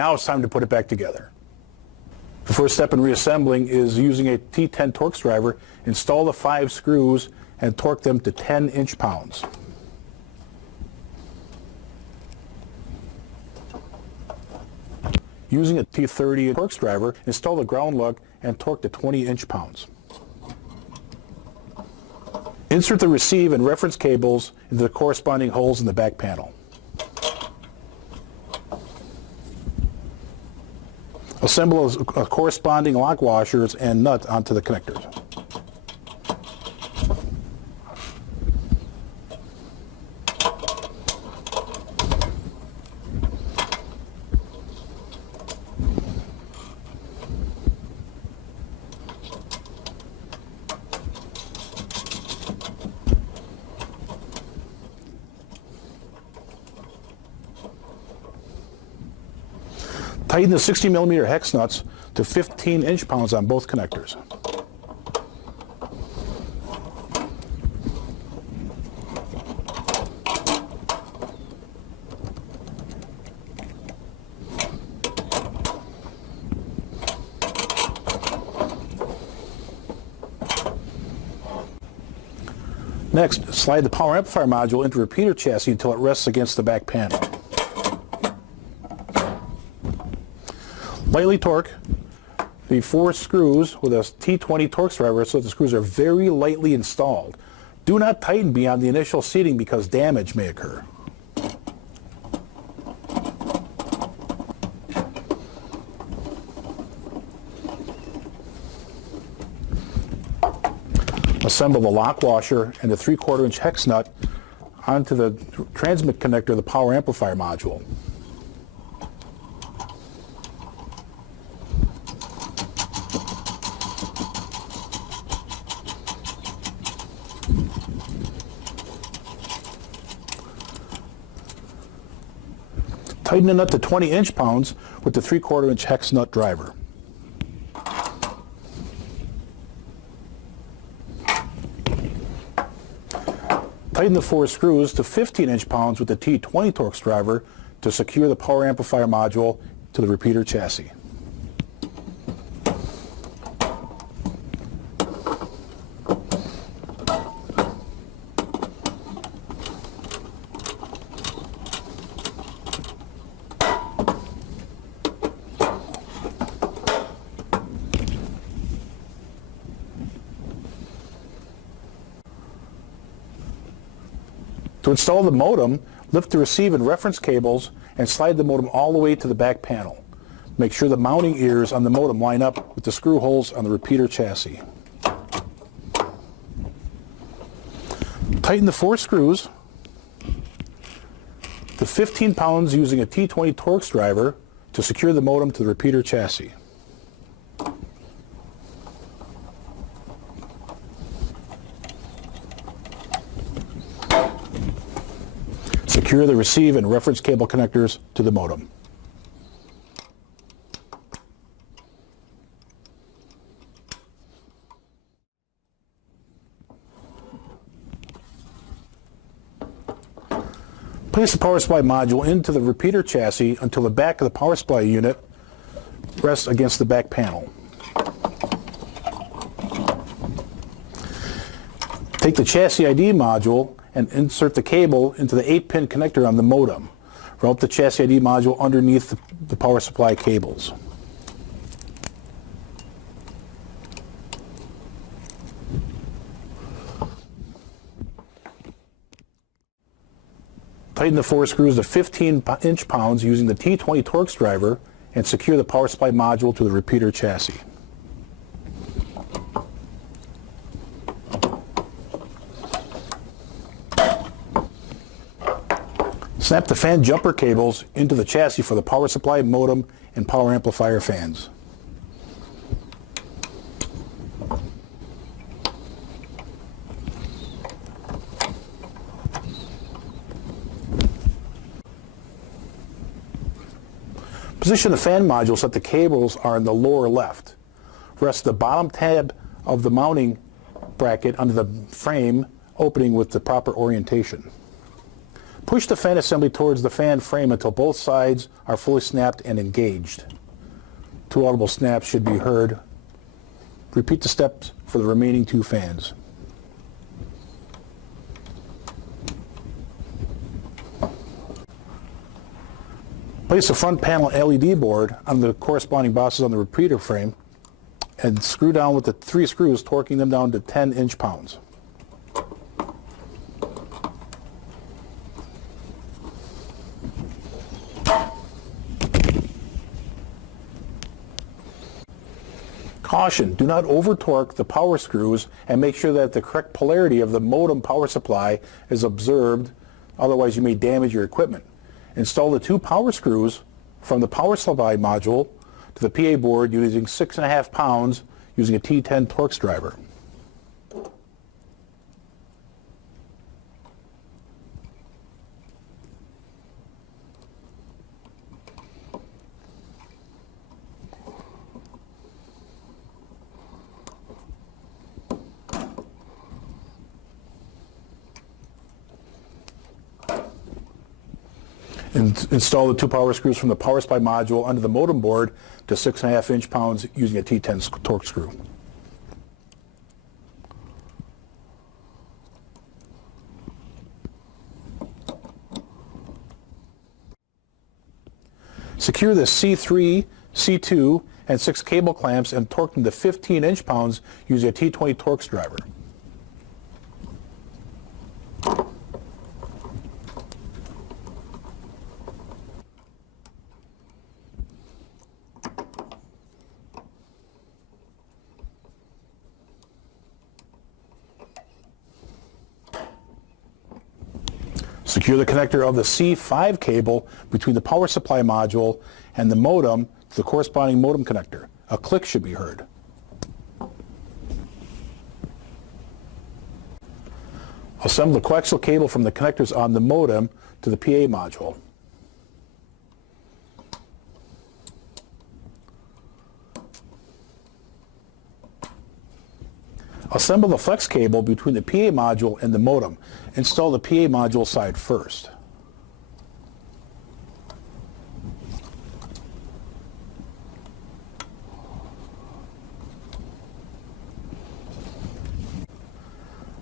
Now it's time to put it back together. The first step in reassembling is using a T10 Torx driver. Install the 5 screws and torque them to 10 inch-pounds. Using a T30 Torx driver, install the ground lug and torque to 20 inch-pounds. Insert the receive and reference cables into the corresponding holes in the back panel. Assemble corresponding lock washers and nut onto the connectors. Tighten the 60mm hex nuts to 15 inch-pounds on both connectors. Next, slide the power amplifier module into the repeater chassis until it rests against the back panel. Lightly torque the 4 screws with a T20 Torx driver so that the screws are very lightly installed. Do not tighten beyond the initial seating because damage may occur. Assemble the lock washer and the 3/4 inch hex nut onto the transmit connector of the power amplifier module. Tighten the nut to 20 inch-pounds with the 3/4 inch hex nut driver. Tighten the 4 screws to 15 inch-pounds with the T20 Torx driver to secure the power amplifier module to the repeater chassis. To install the modem, lift the receive and reference cables and slide the modem all the way to the back panel. Make sure the mounting ears on the modem line up with the screw holes on the repeater chassis. Tighten the 4 screws to 15 pounds using a T20 Torx driver to secure the modem to the repeater chassis. Secure the receive and reference cable connectors to the modem. Place the power supply module into the repeater chassis until the back of the power supply unit rests against the back panel. Take the chassis ID module and insert the cable into the 8-pin connector on the modem. Route the chassis ID module underneath the power supply cables. Tighten the 4 screws to 15 inch-pounds using the T20 Torx driver and secure the power supply module to the repeater chassis. Snap the fan jumper cables into the chassis for the power supply, modem, and power amplifier fans. Position the fan module so that the cables are in the lower left. Rest the bottom tab of the mounting bracket under the frame opening with the proper orientation. Push the fan assembly towards the fan frame until both sides are fully snapped and engaged. 2 audible snaps should be heard. Repeat the steps for the remaining 2 fans. Place the front panel LED board on the corresponding bosses on the repeater frame and screw down with the 3 screws, torquing them down to 10 inch-pounds. Caution, do not over-torque the power screws and make sure that the correct polarity of the modem power supply is observed, otherwise you may damage your equipment. Install the 2 power screws from the power supply module to the PA board using 6.5 pounds using a T10 Torx driver. Install the 2 power screws from the power supply module under the modem board to 6.5 inch-pounds using a T10 Torx screw. Secure the C3, C2, and 6 cable clamps and torque them to 15 inch-pounds using a T20 Torx driver. Secure the connector of the C5 cable between the power supply module and the modem to the corresponding modem connector. A click should be heard. Assemble the coaxial cable from the connectors on the modem to the PA module. Assemble the flex cable between the PA module and the modem. Install the PA module side first.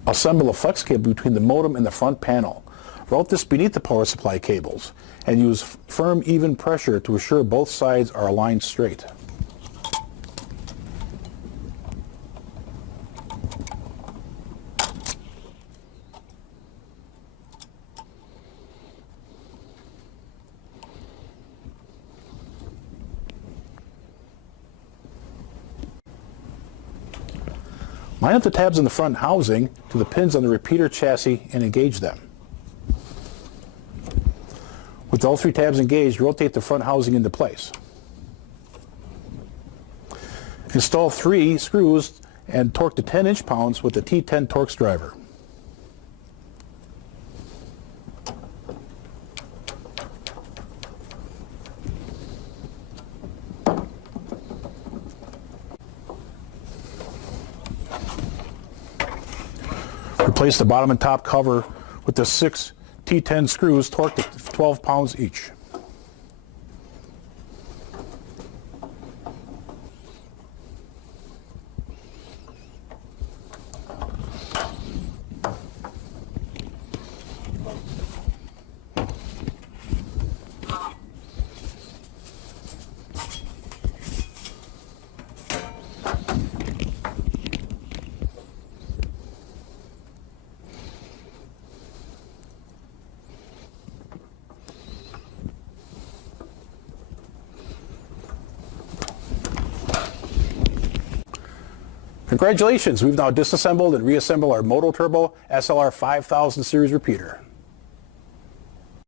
Assemble the flex cable between the modem and the front panel. Route this beneath the power supply cables and use firm, even pressure to assure both sides are aligned straight. Line up the tabs in the front housing to the pins on the repeater chassis and engage them. With all 3 tabs engaged, rotate the front housing into place. Install 3 screws and torque to 10 inch-pounds with the T10 Torx driver. Replace the bottom and top cover with the 6 T10 screws torqued at 12 pounds each. Congratulations, we've now disassembled and reassembled our Moto Turbo SLR 5000 series repeater.